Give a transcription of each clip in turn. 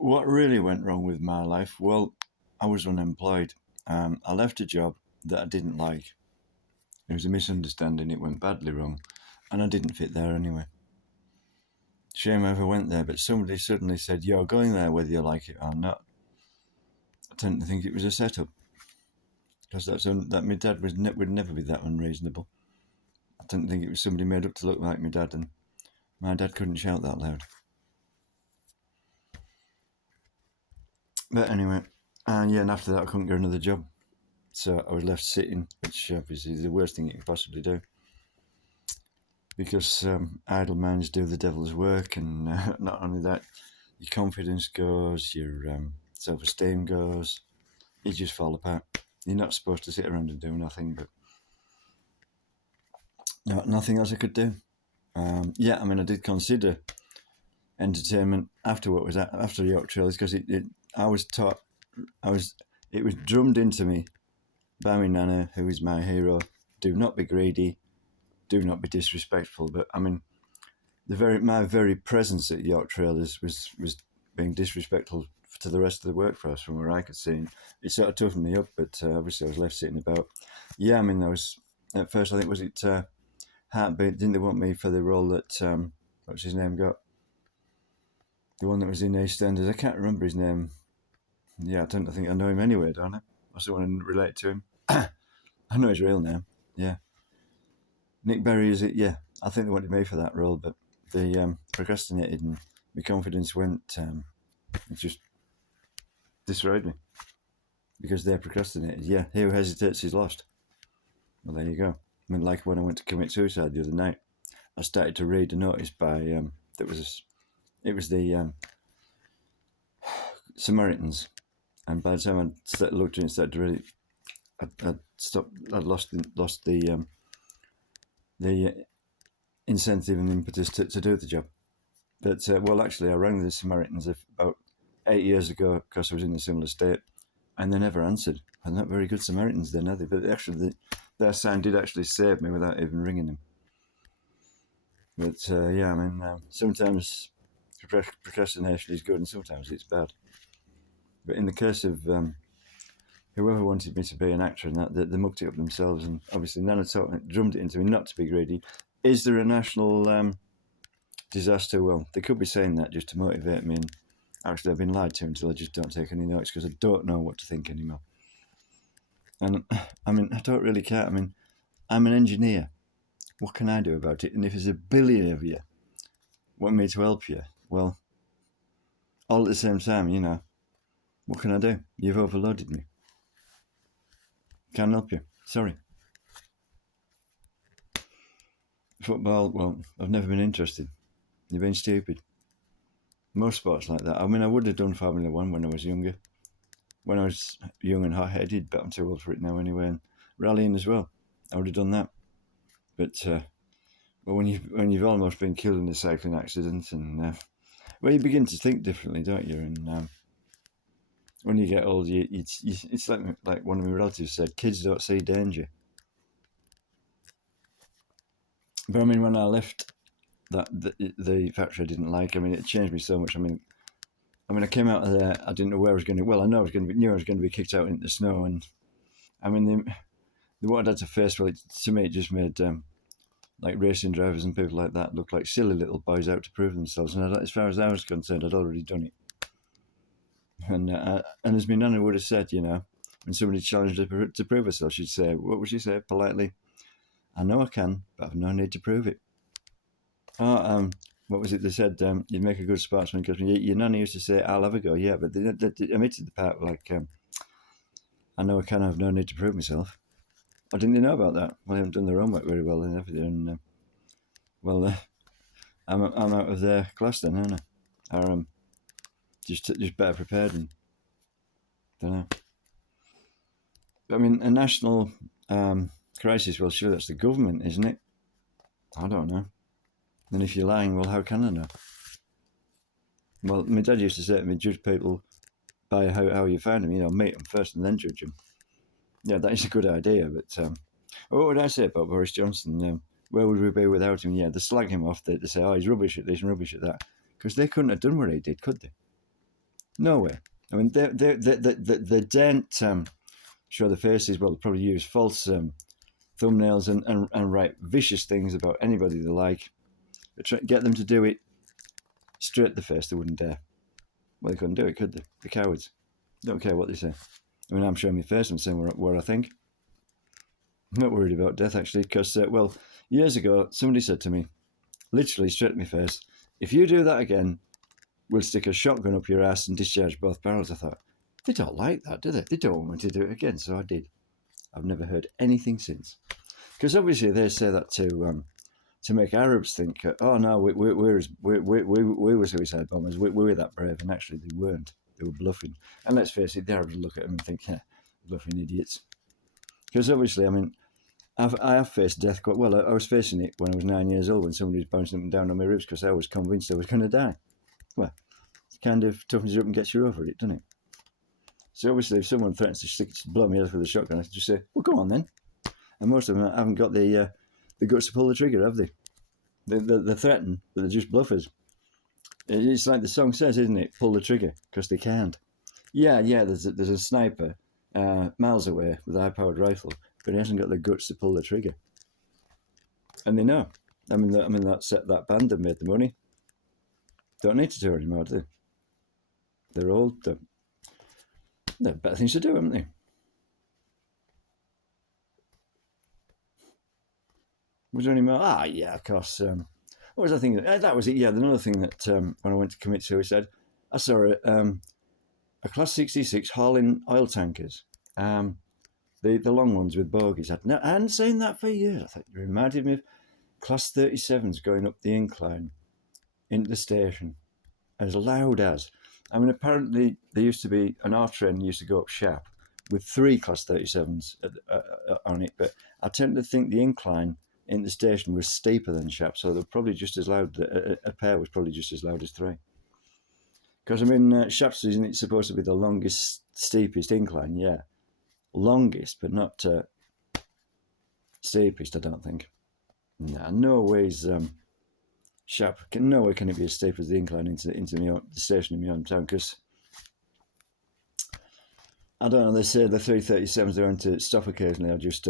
What really went wrong with my life? Well, I was unemployed. I left a job that I didn't like. It was a misunderstanding. It went badly wrong, and I didn't fit there anyway. Shame I ever went there, but somebody suddenly said, "You're going there whether you like it or not." I tend to think it was a setup because that my dad would never be that unreasonable. I didn't think it was somebody made up to look like my dad, and my dad couldn't shout that loud. But anyway, and after that I couldn't get another job. So I was left sitting, which obviously is the worst thing you can possibly do. Because idle minds do the devil's work, and not only that, your confidence goes, your self-esteem goes, you just fall apart. You're not supposed to sit around and do nothing, but nothing else I could do. I did consider entertainment after after York Trailers, because I was taught, it was drummed into me by my nana, who is my hero. Do not be greedy, do not be disrespectful. But I mean, my very presence at York Trailers was being disrespectful to the rest of the workforce from where I could see. And it sort of toughened me up, but obviously I was left sitting about. I was at first, I think, was it Heartbeat? Didn't they want me for the role that what's his name got? The one that was in EastEnders. I can't remember his name. I don't think I know him anyway, don't I? I still want to relate to him. I know his real name. Yeah. Nick Berry, is it? Yeah. I think they wanted me for that role, but they procrastinated and my confidence went. It just destroyed me because they procrastinated. Yeah, he who hesitates is lost. Well, there you go. I mean, like when I went to commit suicide the other night, I started to read a notice by it was the Samaritans, and by the time I looked at it and started to read it, I'd stopped. I'd lost the incentive and impetus to do the job. But actually, I rang the Samaritans about 8 years ago because I was in a similar state, and they never answered. I'm not very good Samaritans then, are they? But actually, their sign did actually save me without even ringing them. But sometimes procrastination is good and sometimes it's bad. But in the case of whoever wanted me to be an actor and that, they mucked it up themselves, and obviously Nana drummed it into me not to be greedy. Is there a national disaster? Well, they could be saying that just to motivate me, and actually I've been lied to until I just don't take any notes because I don't know what to think anymore. And I mean, I don't really care. I mean, I'm an engineer. What can I do about it? And if there's a billion of you want me to help you, well, all at the same time, what can I do? You've overloaded me. Can't help you. Sorry. Football, well, I've never been interested. You've been stupid. Most sports like that. I mean, I would have done Formula One when I was younger. When I was young and hot-headed, but I'm too old for it now anyway. And rallying as well. I would have done that. But when you've almost been killed in a cycling accident, and you begin to think differently, don't you? And when you get old, it's like one of my relatives said, kids don't see danger. But I mean, when I left the factory I didn't like, I mean, it changed me so much. I mean, I came out of there, I didn't know where I was going to. Well, I know knew I was going to be kicked out into the snow, and I mean, what I had to face, well, to me, it just made like racing drivers and people like that look like silly little boys out to prove themselves. And as far as I was concerned, I'd already done it. And as my nana would have said, when somebody challenged her to prove herself, she'd say, what would she say politely? I know I can, but I've no need to prove it. What was it they said? You'd make a good sportsman because your nana used to say, I'll have a go. Yeah, but they omitted the part like, I know I can, have no need to prove myself. I didn't know about that. Well, they haven't done their homework very well and everything. And, I'm out of their class then, aren't I? Or just better prepared, and don't know. I mean, a national crisis. Well, sure, that's the government, isn't it? I don't know. And if you're lying, well, how can I know? Well, my dad used to say to me, judge people by how you find them. Meet them first and then judge them. Yeah, that is a good idea. But what would I say about Boris Johnson? Where would we be without him? Yeah, they slag him off. They say, oh, he's rubbish at this and rubbish at that. Because they couldn't have done what he did, could they? No way. I mean, they daren't show their faces. Well, they probably use false thumbnails and write vicious things about anybody they like. Get them to do it straight to the face. They wouldn't dare. Well, they couldn't do it, could they? The cowards. Don't care what they say. I mean, I'm showing my face and saying what I think. I'm not worried about death, actually, because, well, years ago, somebody said to me, literally straight to my face, if you do that again, we'll stick a shotgun up your ass and discharge both barrels. I thought, they don't like that, do they? They don't want me to do it again, so I did. I've never heard anything since. Because obviously they say that to make Arabs think, oh no, we were suicide bombers, we were that brave, and actually they weren't. They were bluffing. And let's face it, the Arabs look at them and think, yeah, bluffing idiots. Because obviously, I mean, I have faced death quite well. I was facing it when I was 9 years old when somebody was bouncing up and down on my ribs because I was convinced I was going to die. Well, it kind of toughens you up and gets you over it, doesn't it? So obviously, if someone threatens to blow me out with a shotgun, I can just say, well, go on then. And most of them haven't got the guts to pull the trigger, have they? They threaten, but they're just bluffers. It's like the song says, isn't it? Pull the trigger, because they can't. Yeah, there's a sniper miles away with a high-powered rifle, but he hasn't got the guts to pull the trigger. And they know. I mean that band that made the money don't need to do it anymore, do they? They're old. They're better things to do, haven't they? Was there any more? Yeah, of course. What was I thinking? That was it. Yeah, another thing that when I went to commit suicide, I saw a Class 66 hauling oil tankers. The long ones with bogies. I hadn't seen that for years. I thought it reminded me of Class 37s going up the incline into the station, as loud as. I mean, apparently there used to be an R train used to go up Shap with 3 Class 37s on it, but I tend to think the incline in the station was steeper than Shap, so they're probably just as loud. A pair was probably just as loud as 3. Because I mean, Shap's isn't it supposed to be the longest, steepest incline? Yeah, longest, but not steepest. I don't think. Nah, no ways. Shap, no way can it be as steep as the incline into the station in my hometown. Because I don't know. They say the 337s are going to stop occasionally or just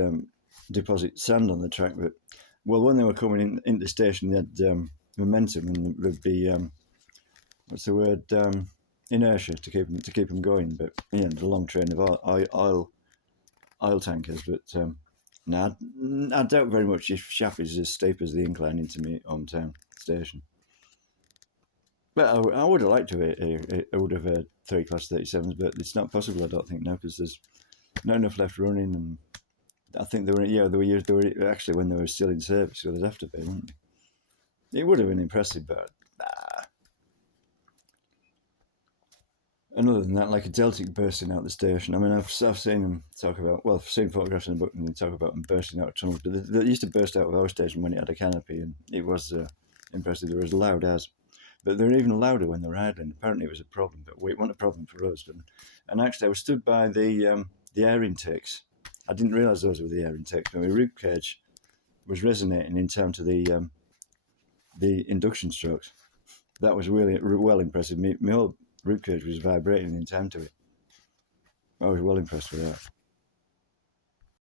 deposit sand on the track. But well, when they were coming into the station, they had momentum, and there'd be what's the word? Inertia to keep them going. But the long train of oil tankers. But I doubt very much if Shap is as steep as the incline into my hometown station. But I would have liked to. I would have had 3 Class 37s, but it's not possible. I don't think now because there's not enough left running, and I think they were actually when they were still in service. So they'd have to be, wouldn't they? It would have been impressive, but and other than that, like a Deltic bursting out the station. I mean, I've seen them talk about. Well, I've seen photographs in the book, and they talk about them bursting out of tunnels. But they used to burst out of our station when it had a canopy, and it was impressive. They were as loud as, but they were even louder when they were idling. Apparently, it was a problem, but it wasn't a problem for us. And actually, I was stood by the air intakes. I didn't realise those were the air intakes, but my rib cage was resonating in time to the induction strokes. That was really well impressive. My whole rib cage was vibrating in time to it. I was well impressed with that.